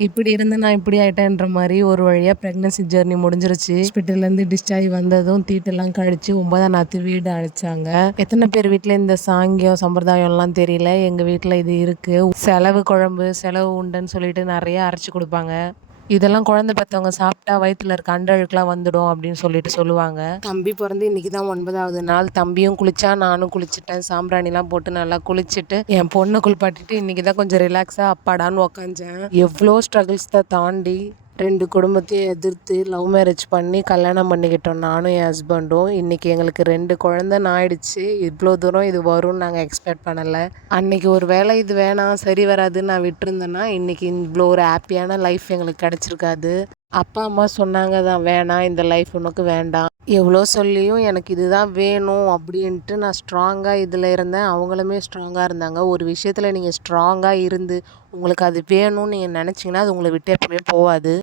இப்படி இருந்து நான் இப்படி ஆயிட்டேன்ற மாரி ஒரு வழியா பிரெக்னன்சி ஜர்னி முடிஞ்சிருச்சு. ஹாஸ்பிட்டல்லேருந்து டிஸ்சார்ஜ் வந்ததும் தீட்டெல்லாம் கழிச்சு 9ஆம் நாத்து வீடு அழைச்சாங்க. எத்தனை பேர் வீட்ல இந்த சாங்கியம், சம்பிரதாயம்லாம் தெரியல. எங்க வீட்ல இது இருக்கு. செலவு குழம்பு, செலவு உண்டுன்னு சொல்லிட்டு நெறைய அரைச்சு குடுப்பாங்க. இதெல்லாம் குழந்தை பெத்தவங்க சாப்பிட்டா வயித்துல இருக்க அண்டழுக்குலாம் வந்துடும் அப்படின்னு சொல்லிட்டு சொல்லுவாங்க. தம்பி பொறந்து இன்னைக்கு தான் 9வது நாள். தம்பியும் குளிச்சான், நானும் குளிச்சுட்டேன். சாம்பிராணிலாம் போட்டு நல்லா குளிச்சுட்டு, என் பொண்ண குளிப்பாட்டிட்டு இன்னைக்கு தான் கொஞ்சம் ரிலாக்ஸா அப்பாடான்னு உக்காந்தேன். எவ்வளோ ஸ்ட்ரகிள்ஸை தாண்டி 2 குடும்பத்தையும் எதிர்த்து லவ் மேரேஜ் பண்ணி கல்யாணம் பண்ணிக்கிட்டோம் நானும் என் ஹஸ்பண்டும். இன்னைக்கு எங்களுக்கு 2 குழந்தைன்னு ஆயிடுச்சு. இவ்வளோ தூரம் இது வரும்னு நாங்கள் எக்ஸ்பெக்ட் பண்ணலை. அன்னைக்கு ஒரு வேளை இது வேணாம், சரி வராதுன்னு நான் விட்டுருந்தேன்னா இன்னைக்கு இவ்வளோ ஒரு ஹாப்பியான லைஃப் எங்களுக்கு கிடச்சிருக்காது. அப்பா அம்மா சொன்னாங்க தான், வேணாம் இந்த லைஃப் உனக்கு வேண்டாம். எவ்வளோ சொல்லியும் எனக்கு இதுதான் வேணும் அப்படின்ட்டு நான் ஸ்ட்ராங்காக இதில் இருந்தேன். அவங்களுமே ஸ்ட்ராங்காக இருந்தாங்க. ஒரு விஷயத்தில் நீங்கள் ஸ்ட்ராங்காக இருந்து உங்களுக்கு அது வேணும்னு நீங்கள் நினச்சிங்கன்னா அது உங்களை விட்டு எப்பவுமே போகாது.